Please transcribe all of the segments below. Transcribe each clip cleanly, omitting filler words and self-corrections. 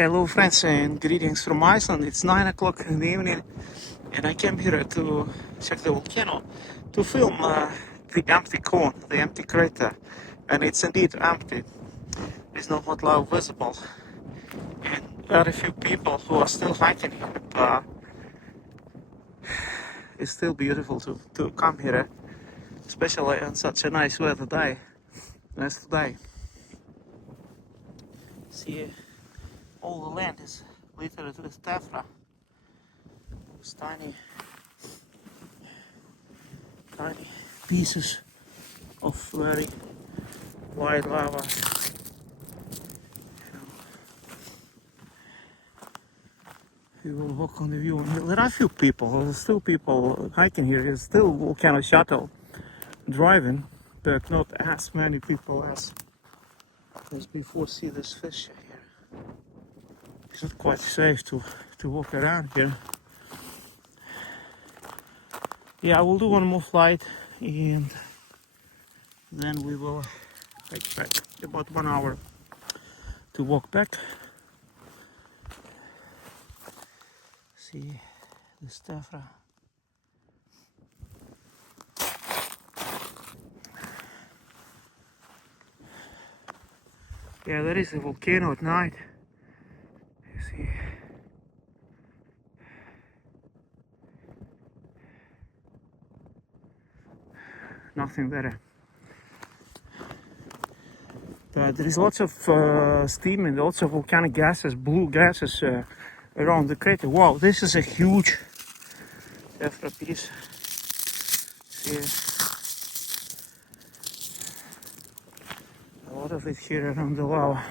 Hello friends and greetings from Iceland. It's 9 o'clock in the evening and I came here to check the volcano to film the empty cone, the empty crater, and it's indeed empty. There's no hot lava visible and very few people who are still hiking here, but it's still beautiful to come here, especially on such a nice weather day as today. See, all the land is littered with tephra. Those tiny pieces of very white lava. We will walk on the view. And there are a few people, there's still people hiking here. There's still volcano shuttle driving, but not as many people as before. See this fish here. It's not quite safe to walk around here. Yeah, I will do one more flight and then we will take back about 1 hour to walk back. See this tephra. Yeah, there is a volcano at night. You see. Nothing better. But there is lots of steam and lots of volcanic gases, blue gases around the crater. Wow, this is a huge tephra piece. See, a lot of it here around the lava.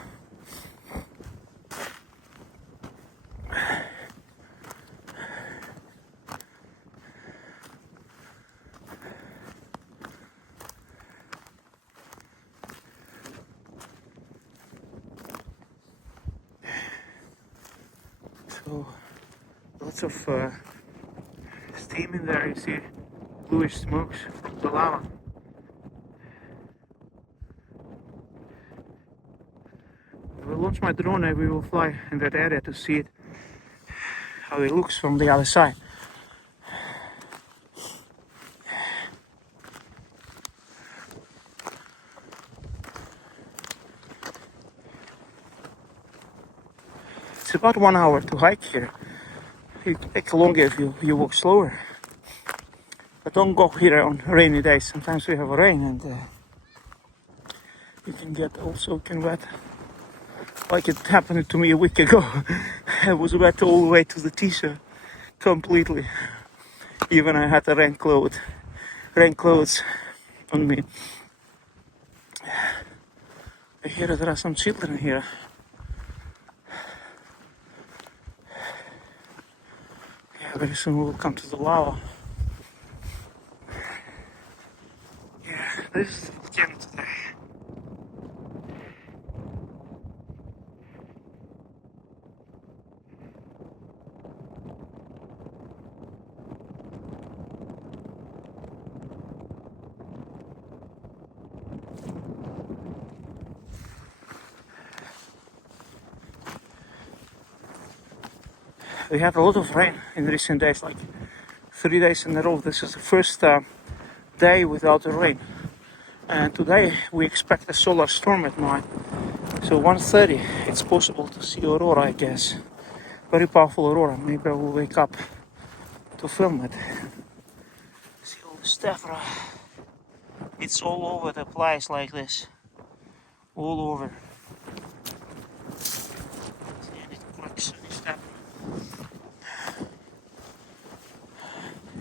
So lots of steam in there. You see bluish smokes from the lava. I will launch my drone and we will fly in that area to see it, how it looks from the other side. It's about 1 hour to hike here. It takes longer if you walk slower. But don't go here on rainy days. Sometimes we have rain and you can get all soaking wet. Like it happened to me a week ago. I was wet all the way to the t-shirt completely. Even I had a rain clothes on me. I hear there are some children here. Yeah, very soon we will come to the lava. Yeah, this is the volcano today. We had a lot of rain in recent days, like 3 days in a row. This is the first day without the rain. And today we expect a solar storm at night. So 1:30, it's possible to see Aurora, I guess. Very powerful Aurora. Maybe I will wake up to film it. See all the tephra. It's all over the place like this. All over. See, and it cracks and it's tephra.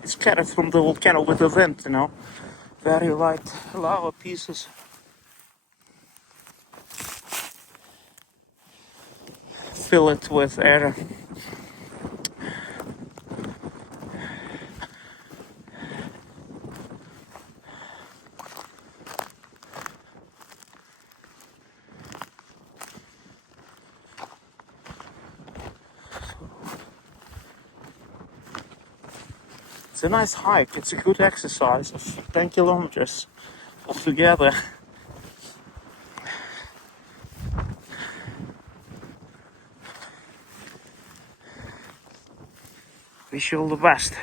It's scattered from the volcano with the wind, you know. Very light lava pieces. Fill it with air. It's a nice hike. It's a good exercise of 10 kilometers altogether. Wish you all the best.